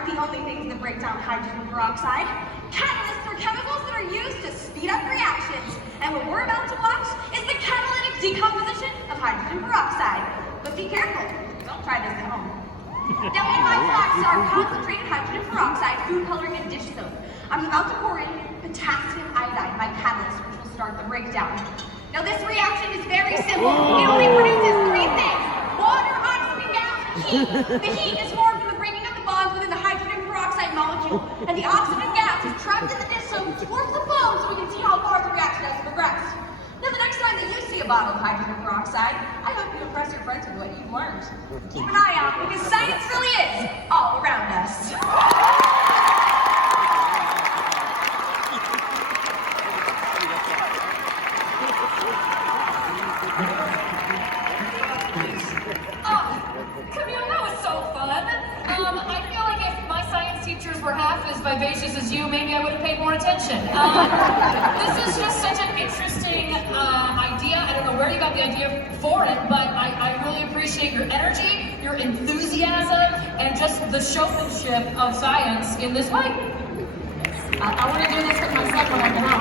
aren't the only things that break down hydrogen peroxide. Catalysts are chemicals that are used to speed up reactions. And what we're about to watch is the catalytic decomposition of hydrogen peroxide. But be careful, don't try this at home. Now in my box are concentrated hydrogen peroxide, food coloring, and dish soap. I'm about to pour in potassium iodide, my catalyst, which will start the breakdown. Now this reaction is very simple. It only produces three things: water, oxygen gas, and heat. The heat is formed from the breaking of the bonds within the hydrogen peroxide molecule, and the oxygen gas is trapped in the dish soap towards the foam so we can see how far the reaction has progressed. Now the next time that you see a bottle of hydrogen peroxide, I hope you impress your friends with what you've learned. Keep an eye out, because science really is all around us. Camille, that was so fun. I feel like if my science teachers were half as vivacious as you, maybe I would have paid more attention. This is just such an interesting idea. I don't know where you got the idea for it, but I really appreciate your energy, your enthusiasm, and just the showmanship of science in this way. I want to do this with my son when I get out.